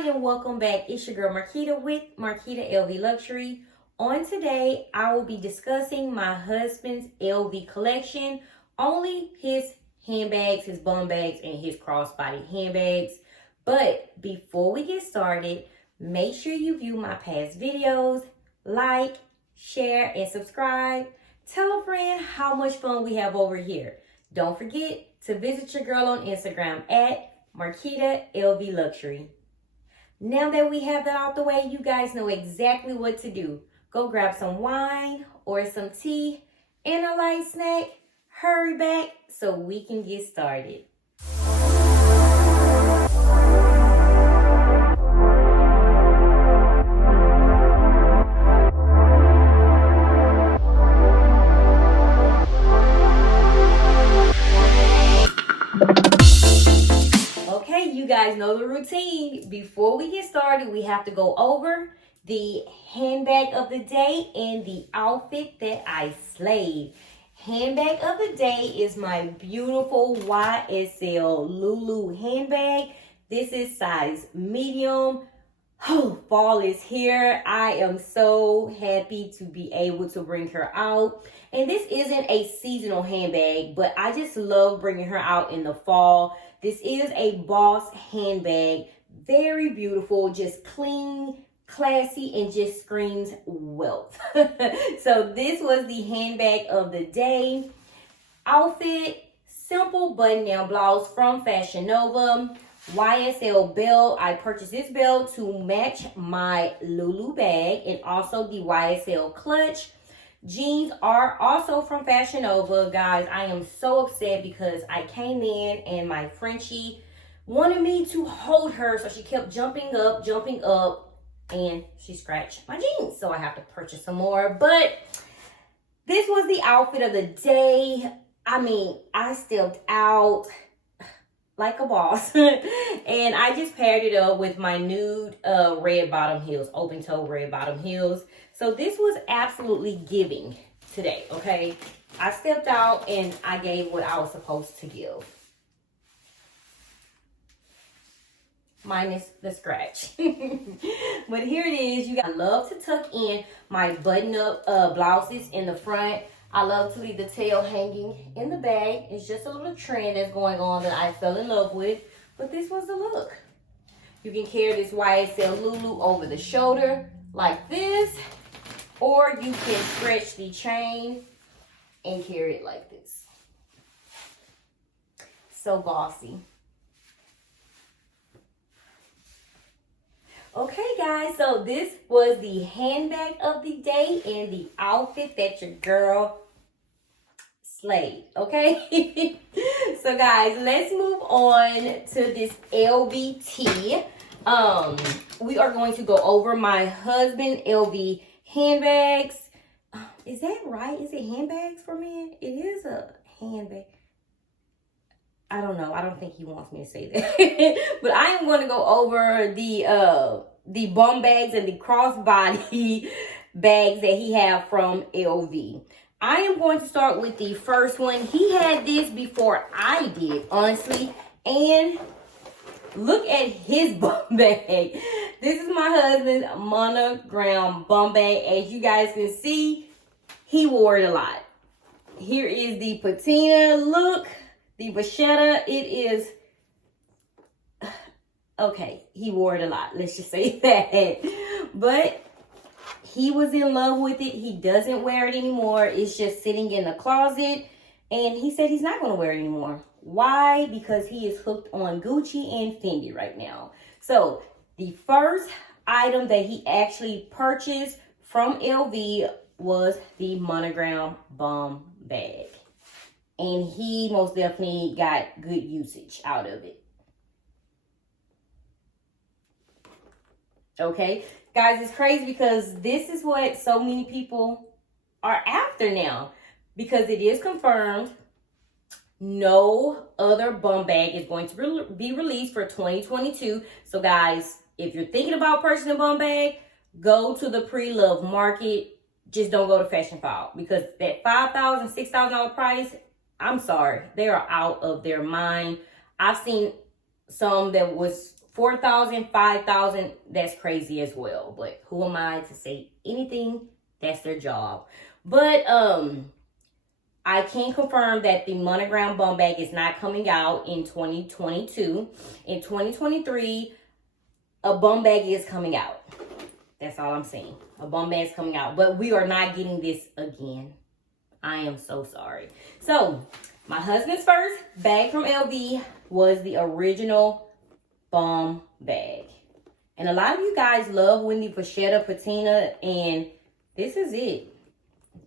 everyone, and welcome back. It's your girl Marquita with Marquita LV Luxury. On today, I will be discussing my husband's LV collection, only his handbags, his bum bags, and his crossbody handbags. But before we get started, make sure you view my past videos, like, share, and subscribe. Tell a friend how much fun we have over here. Don't forget to visit your girl on Instagram at Marquita LV Luxury. Now that we have that out the way, you guys know exactly what to do. Go grab some wine or some tea and a light snack. Hurry back so we can get started. Okay, you guys know the routine. Before we get started, we have to go over the handbag of the day and the outfit that I slayed. Handbag of the day is my beautiful YSL Lulu handbag. This is size medium. Oh, fall is here. I am so happy to be able to bring her out. And this isn't a seasonal handbag, but I just love bringing her out in the fall. This is a Boss handbag. Very beautiful, just clean, classy, and just screams wealth. So this was the handbag of the day. Outfit, simple button-down blouse from Fashion Nova. YSL belt. I purchased this belt to match my Lulu bag and also the YSL clutch. Jeans are also from Fashion Nova. Guys, I am so upset because I came in and my Frenchie wanted me to hold her, so she kept jumping up, and she scratched my jeans. So I have to purchase some more. But this was the outfit of the day. I mean, I stepped out like a boss. And I just paired it up with my nude red bottom heels, open toe red bottom heels. So this was absolutely giving today, okay? I stepped out and I gave what I was supposed to give. Minus the scratch. But here it is. You guys, I love to tuck in my button-up blouses in the front. I love to leave the tail hanging in the bag. It's just a little trend that's going on that I fell in love with. But this was the look. You can carry this YSL Lulu over the shoulder like this. Or you can stretch the chain and carry it like this. So bossy. Okay, guys, so this was the handbag of the day and the outfit that your girl slayed, okay? So, guys, let's move on to this LVT. We are going to go over my husband LV handbags. Is that right? Is it handbags for men? It is a handbag. I don't know. I don't think he wants me to say that. But I am going to go over the bum bags and the crossbody bags that he have from LV. I am going to start with the first one. He had this before I did, honestly. And look at his bum bag. This is my husband's Monogram bum bag. As you guys can see, he wore it a lot. Here is the patina look. The vachetta, it is, okay, he wore it a lot. Let's just say that. But he was in love with it. He doesn't wear it anymore. It's just sitting in the closet. And he said he's not going to wear it anymore. Why? Because he is hooked on Gucci and Fendi right now. So the first item that he actually purchased from LV was the Monogram bum bag. And he most definitely got good usage out of it. Okay, guys, it's crazy because this is what so many people are after now. Because it is confirmed no other bum bag is going to be released for 2022. So, guys, if you're thinking about purchasing a bum bag, go to the pre-love market. Just don't go to Fashion Fall. Because that $5,000, $6,000 price, I'm sorry, they are out of their mind. I've seen some that was 4,000, 5,000, that's crazy as well. But who am I to say anything? That's their job. But I can confirm that the Monogram Bumbag is not coming out in 2022. In 2023, a Bumbag is coming out. That's all I'm saying. A Bumbag is coming out. But we are not getting this again. I am so sorry. So, my husband's first bag from LV was the original Bumbag. And a lot of you guys love Wendy Vachetta patina, and this is it.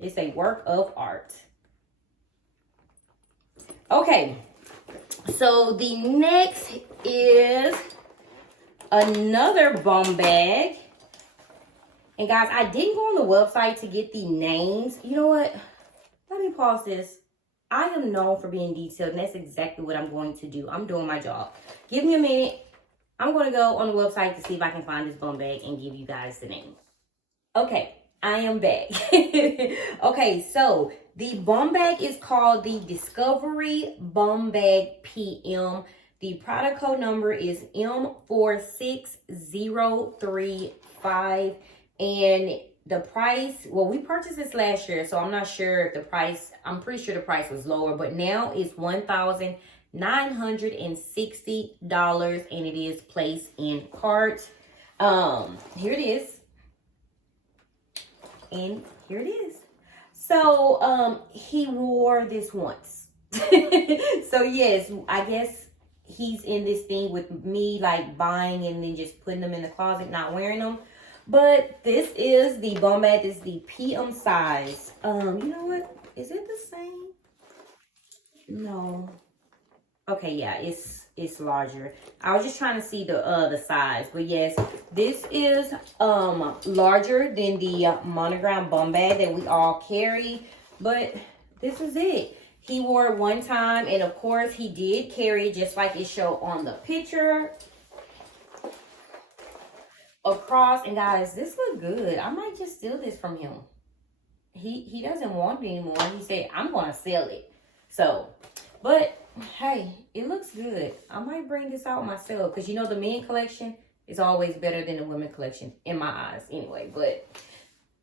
It's a work of art. Okay, so the next is another Bumbag. And guys, I didn't go on the website to get the names. You know what? Let me pause this. I am known for being detailed, and that's exactly what I'm going to do. I'm doing my job. Give me a minute. I'm going to go on the website to see if I can find this Bumbag and give you guys the name. Okay, I am back. Okay, so the Bumbag is called the Discovery Bumbag PM. The product code number is M46035. And the price, well, we purchased this last year, so I'm not sure if the price, I'm pretty sure the price was lower, but now it's $1,960, and it is placed in cart. Here it is. And here it is. So, he wore this once. So, yes, I guess he's in this thing with me, like buying and then just putting them in the closet, not wearing them. But this is the Bumbag. This is the PM size. You know what? Is it the same? No. Okay, yeah, it's larger. I was just trying to see the size, but yes, this is larger than the Monogram Bumbag that we all carry. But this is it. He wore it one time, and of course, he did carry it just like it showed on the picture. Across, and guys, this look good. I might just steal this from him. He doesn't want it anymore. He said, I'm gonna sell it. So, but hey, it looks good. I might bring this out myself, because you know the men collection is always better than the women collection in my eyes anyway. But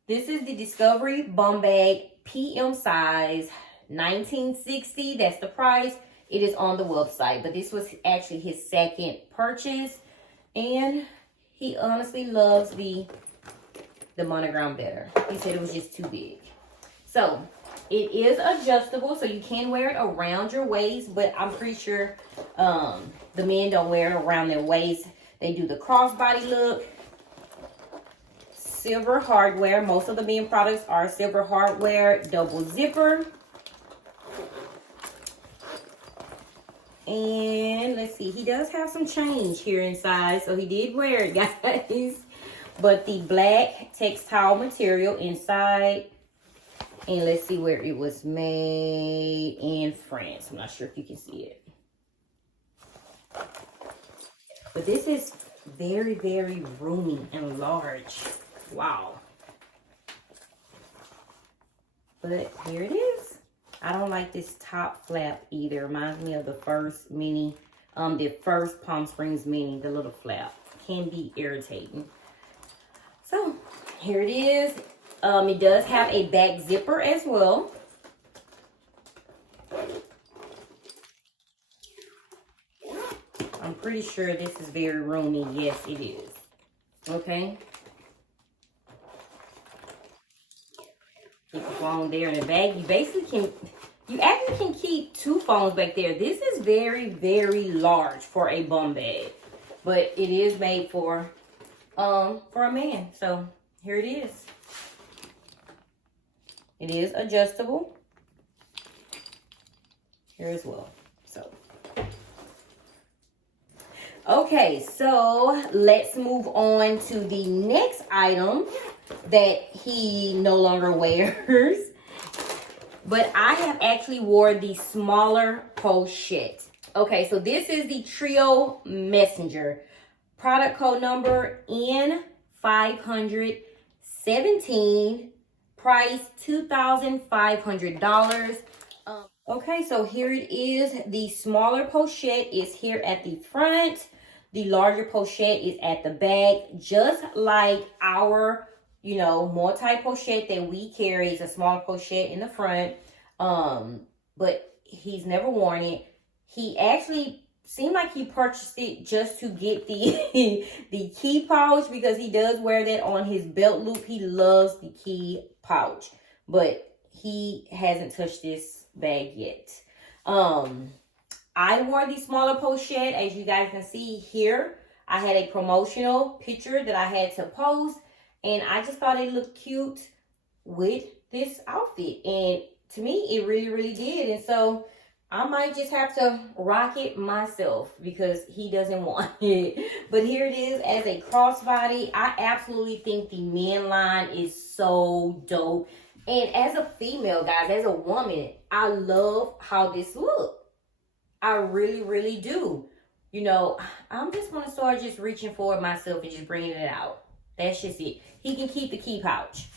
this is the Discovery Bumbag PM size, $19.60. That's the price. It is on the website, but this was actually his second purchase, and he honestly loves the Monogram better. He said it was just too big. So, it is adjustable, so you can wear it around your waist, but I'm pretty sure the men don't wear it around their waist. They do the crossbody look. Silver hardware. Most of the men products are silver hardware, double zipper. And let's see, he does have some change here inside, so he did wear it, guys. But the black textile material inside, and let's see where it was made in France. I'm not sure if you can see it, but this is very, very roomy and large. Wow. But here it is. I don't like this top flap either. Reminds me of the first mini, the first Palm Springs mini, the little flap. Can be irritating. So, here it is. It does have a back zipper as well. I'm pretty sure this is very roomy. Yes, it is. Okay. Keep a phone there in the bag. You basically actually can keep two phones back there. This is very, very large for a Bumbag, but it is made for a man. So here it is. It is adjustable here as well. So okay, so let's move on to the next item that he no longer wears. But I have actually wore the smaller pochette. Okay, so this is the Trio Messenger. Product code number N517. Price $2,500. Okay, so here it is. The smaller pochette is here at the front. The larger pochette is at the back, just like our, you know, multi-pochette that we carry. It's a smaller pochette in the front. But he's never worn it. He actually seemed like he purchased it just to get the the key pouch, because he does wear that on his belt loop. He loves the key pouch, but he hasn't touched this bag yet. I wore the smaller pochette, as you guys can see here. I had a promotional picture that I had to post, and I just thought it looked cute with this outfit, and to me it really did. And so I might just have to rock it myself because he doesn't want it. But here it is as a crossbody. I absolutely think the men line is so dope. And as a female, guys, as a woman, I love how this looks. I really do. You know, I'm just going to start just reaching for it myself and just bringing it out. That's just it. He can keep the key pouch.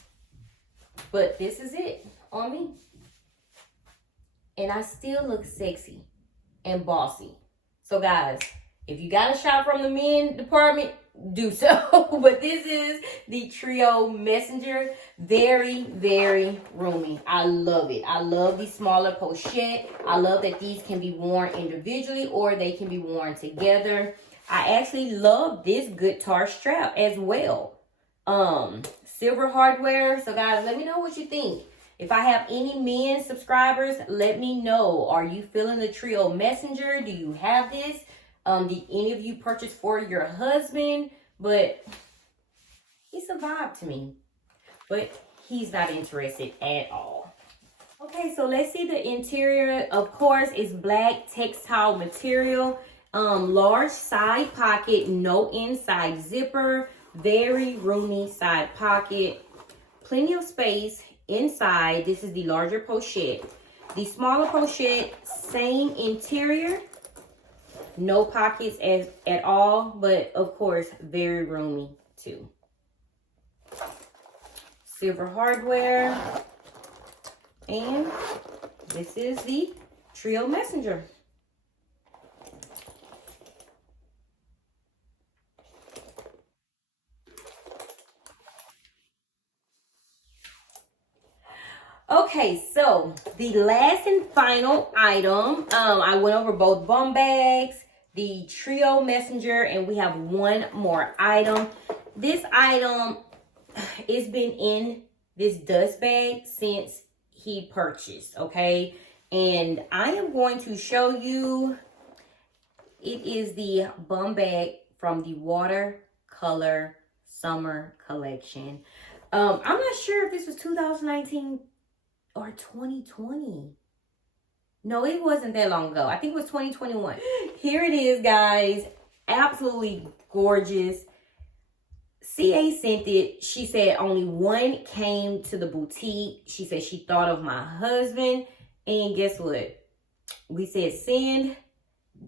But this is it on me. And I still look sexy and bossy. So guys, if you got to shop from the men department, do so. But this is the Trio Messenger. Very roomy. I love it. I love the smaller pochette. I love that these can be worn individually or they can be worn together. I actually love this guitar strap as well. Silver hardware. So guys, let me know what you think. If I have any men subscribers, let me know. Are you feeling the Trio Messenger? Do you have this? Did any of you purchase for your husband? But he's a vibe to me. But he's not interested at all. Okay, so let's see the interior. Of course, it's black textile material. Large side pocket, no inside zipper. Very roomy side pocket. Plenty of space inside. This is the larger pochette. The smaller pochette, same interior. No pockets at all, but of course, very roomy too. Silver hardware. And this is the Trio Messenger. Okay, so the last and final item, I went over both bum bags, the Trio Messenger, and we have one more item. This item has been in this dust bag since he purchased, okay? And I am going to show you, it is the bum bag from the Watercolor Summer Collection. I'm not sure if this was 2019 or 2020. No, it wasn't that long ago. I think it was 2021. Here it is, guys. Absolutely gorgeous. CA sent it. She said only one came to the boutique. She said she thought of my husband. And guess what? We said send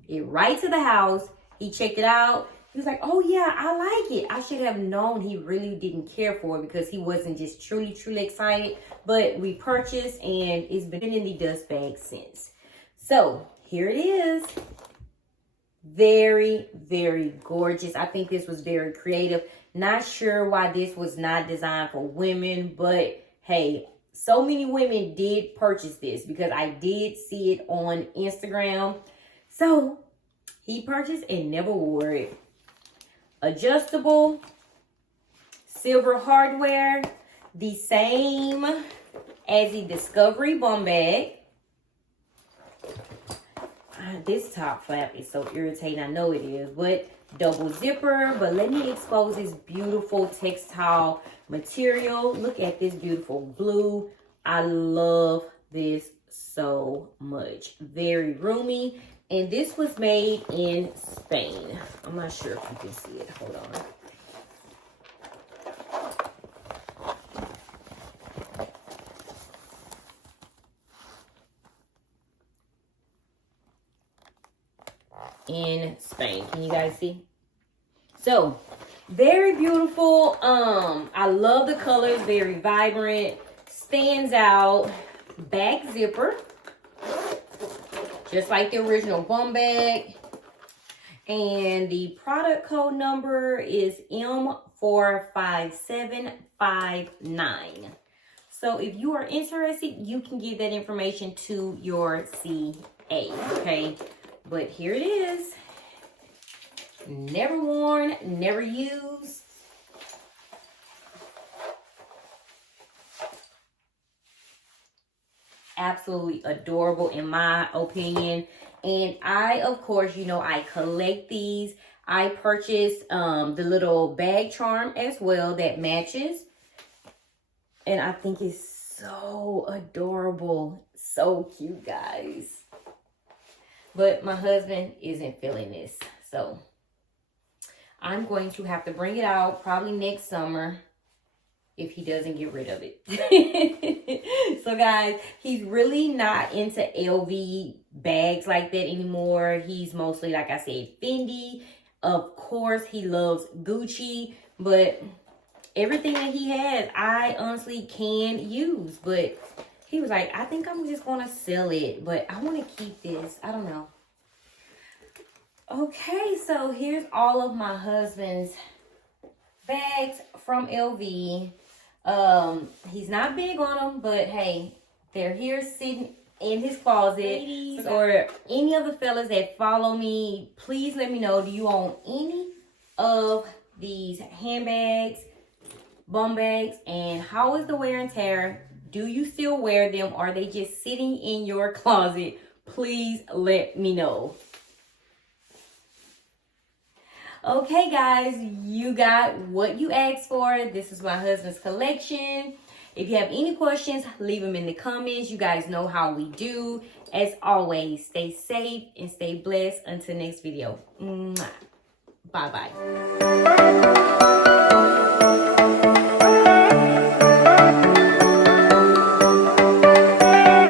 it right to the house. He checked it out. He was like, oh yeah, I like it. I should have known he really didn't care for it because he wasn't just truly excited. But we purchased and it's been in the dust bag since. So here it is. Very gorgeous. I think this was very creative. Not sure why this was not designed for women, but hey, so many women did purchase this because I did see it on Instagram. So he purchased and never wore it. Adjustable, silver hardware, the same as the Discovery Bum Bag. This top flap is so irritating. I know it is, but double zipper. But let me expose this beautiful textile material. Look at this beautiful blue. I love this so much. Very roomy. And this was made in Spain. I'm not sure if you can see it. Hold on. In Spain. Can you guys see? So, very beautiful. I love the colors. Very vibrant. Stands out. Back zipper. Just like the original bum bag. And the product code number is M45759. So if you are interested, you can give that information to your CA, okay? But here it is. Never worn, never used. Absolutely adorable in my opinion. And I, of course, you know, I collect these. I purchased the little bag charm as well that matches. And I think it's so adorable. So cute, guys. But my husband isn't feeling this. So I'm going to have to bring it out probably next summer if he doesn't get rid of it. So guys, he's really not into LV bags like that anymore. He's mostly, like I said, Fendi. Of course, he loves Gucci, but everything that he has, I honestly can use. But he was like, I think I'm just gonna sell it, but I want to keep this. I don't know. Okay, so here's all of my husband's bags from LV. He's not big on them, but hey, they're here sitting in his closet. Ladies, or any of the fellas that follow me, please let me know, do you own any of these handbags, bum bags, and how is the wear and tear? Do you still wear them? Are they just sitting in your closet? Please let me know. Okay, guys, you got what you asked for. This is my husband's collection. If you have any questions, leave them in the comments. You guys know how we do. As always, stay safe and stay blessed. Until next video. Bye-bye.